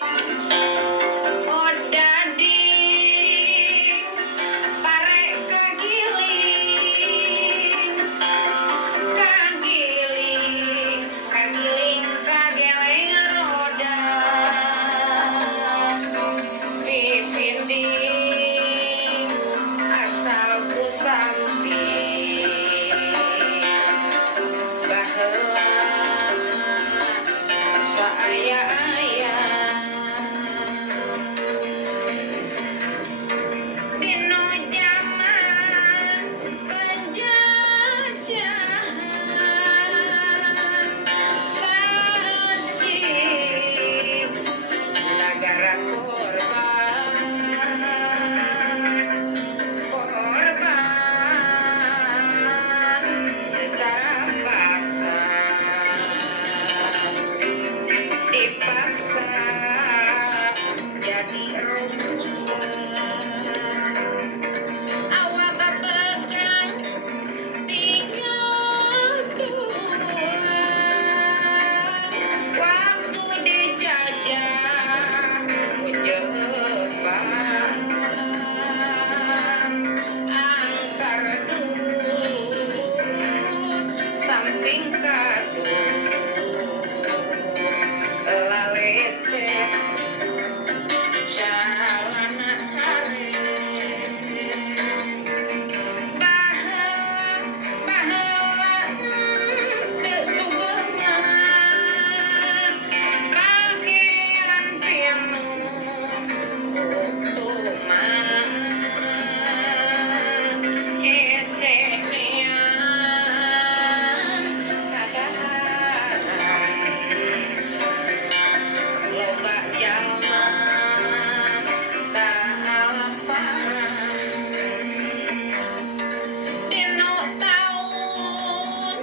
Oh dadi parek kagiling kageleng roda pipinding asal kusampi baheula saaya-aya dino jaman penjajahan sasih negara korban secara paksa dipaksa jadi rumusan awak begang tinggal Tuhan waktu dijajah ku Jepang angkar durut samping kadut lalecet calana baheula teu sugeungan kagean pianu utuman esehan kadaharan loba jalma kaalapan dino taun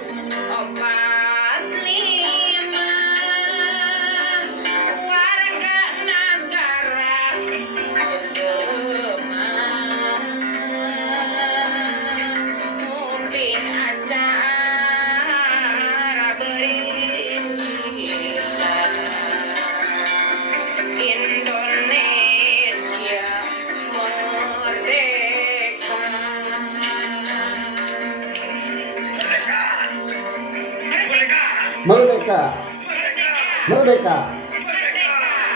45 warga nagara sugeman nguping acara berita Indonesia merdeka. Merdeka, Merdeka. merdeka,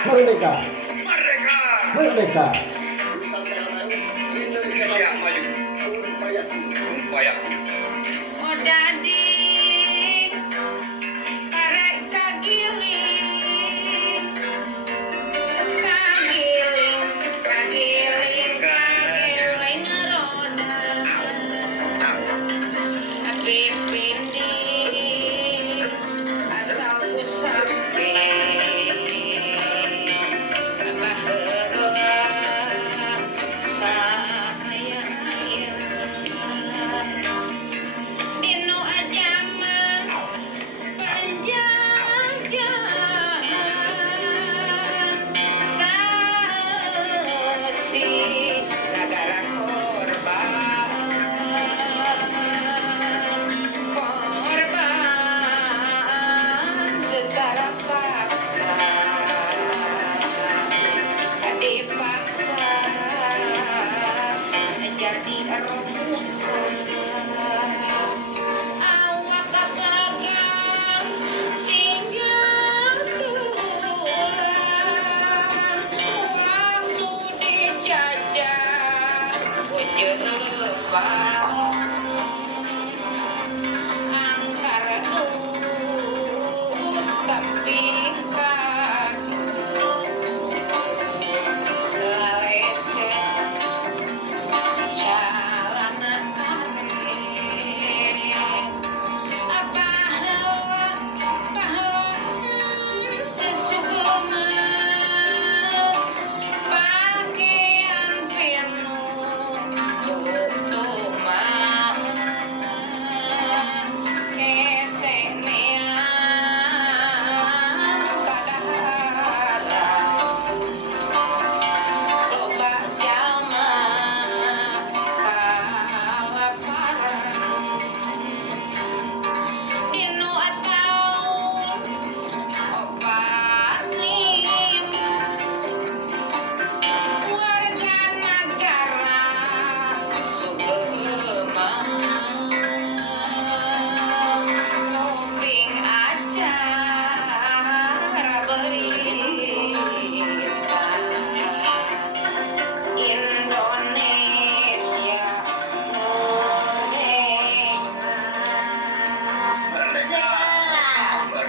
merdeka, Merdeka. merdeka. Indonesia maju. Umpayaku. Oh dadi parek kagiling roda pipinding asal kusampi baheula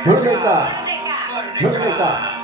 Merdeka. Merdeka. Merdeka.